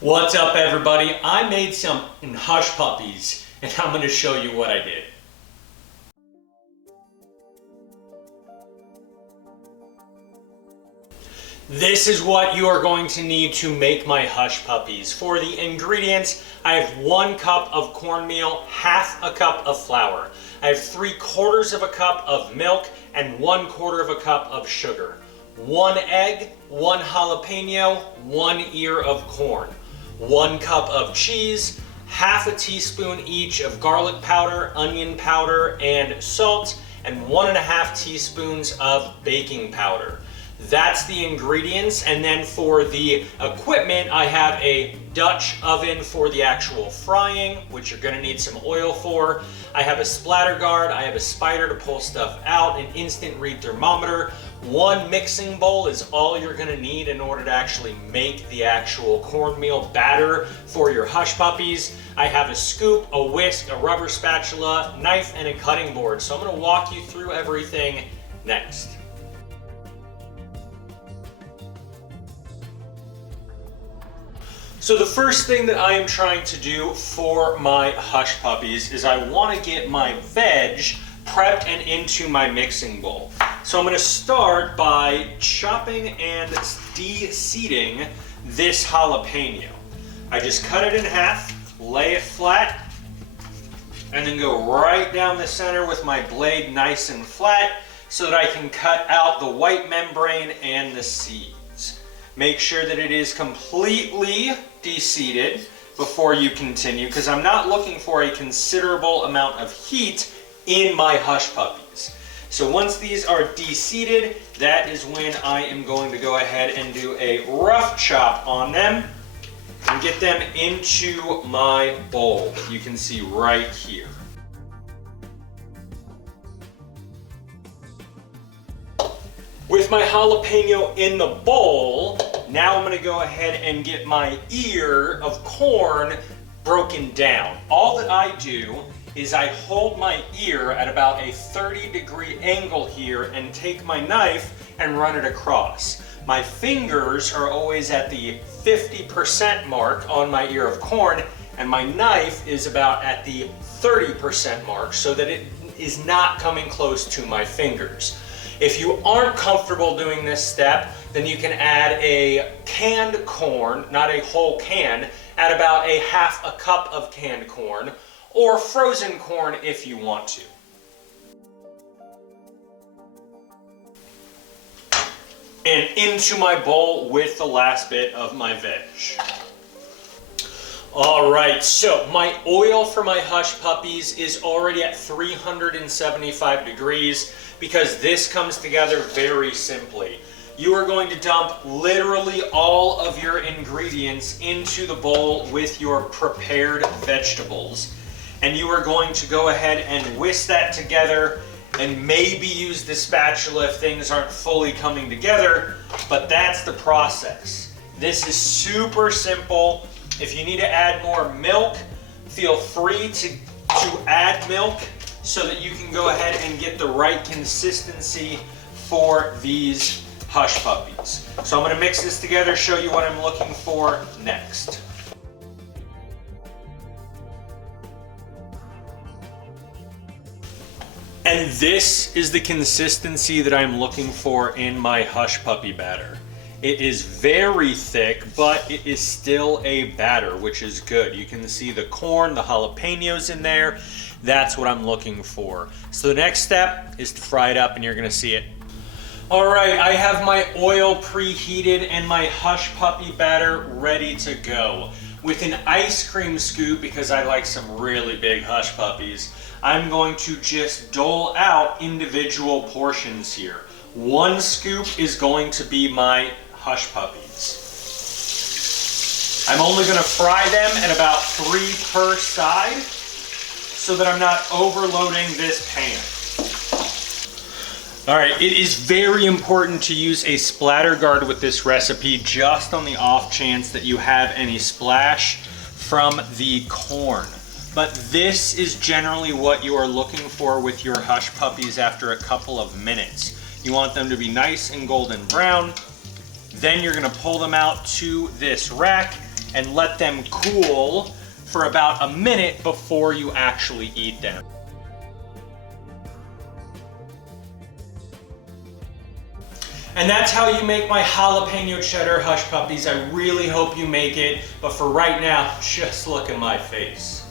What's up, everybody? I made some hush puppies and I'm going to show you what I did. This is what you are going to need to make my hush puppies. For the ingredients, I have 1 cup of cornmeal, half a cup of flour. I have 3/4 of a cup of milk and 1/4 of a cup of sugar. 1 egg, 1 jalapeno, 1 ear of corn. 1 cup of cheese, half a teaspoon each of garlic powder, onion powder, and salt, and 1.5 teaspoons of baking powder. That's the ingredients. And then for the equipment, I have a Dutch oven for the actual frying, which you're gonna need some oil for. I have a splatter guard, I have a spider to pull stuff out, an instant read thermometer. 1 mixing bowl is all you're gonna need in order to actually make the actual cornmeal batter for your hush puppies. I have a scoop, a whisk, a rubber spatula, knife, and a cutting board. So I'm gonna walk you through everything next. So the first thing that I am trying to do for my hush puppies is I want to get my veg prepped and into my mixing bowl. So I'm going to start by chopping and de-seeding this jalapeno. I just cut it in half, lay it flat, and then go right down the center with my blade nice and flat so that I can cut out the white membrane and the seeds. Make sure that it is completely de-seeded before you continue, because I'm not looking for a considerable amount of heat in my hush puppies. So once these are de-seeded, that is when I am going to go ahead and do a rough chop on them and get them into my bowl that you can see right here. With my jalapeno in the bowl, now I'm going to go ahead and get my ear of corn broken down. All that I do is I hold my ear at about a 30-degree angle here and take my knife and run it across. My fingers are always at the 50% mark on my ear of corn, and my knife is about at the 30% mark so that it is not coming close to my fingers. If you aren't comfortable doing this step, then you can add a canned corn, not a whole can, add about a half a cup of canned corn, or frozen corn if you want to. And into my bowl with the last bit of my veg. All right, so my oil for my hush puppies is already at 375 degrees because this comes together very simply. You are going to dump literally all of your ingredients into the bowl with your prepared vegetables. And you are going to go ahead and whisk that together and maybe use the spatula if things aren't fully coming together, but that's the process. This is super simple. If you need to add more milk, feel free to add milk so that you can go ahead and get the right consistency for these hush puppies. So I'm going to mix this together, show you what I'm looking for next. And this is the consistency that I'm looking for in my hush puppy batter. It is very thick, but it is still a batter, which is good. You can see the corn, the jalapenos in there. That's what I'm looking for. So the next step is to fry it up, and you're gonna see it. All right, I have my oil preheated and my hush puppy batter ready to go. With an ice cream scoop, because I like some really big hush puppies, I'm going to just dole out individual portions here. 1 scoop is going to be my hush puppies. I'm only going to fry them at about 3 per side so that I'm not overloading this pan. All right, it is very important to use a splatter guard with this recipe just on the off chance that you have any splash from the corn. But this is generally what you are looking for with your hush puppies after a couple of minutes. You want them to be nice and golden brown. Then you're gonna pull them out to this rack and let them cool for about a minute before you actually eat them. And that's how you make my jalapeno cheddar hush puppies. I really hope you make it, but for right now, just look at my face.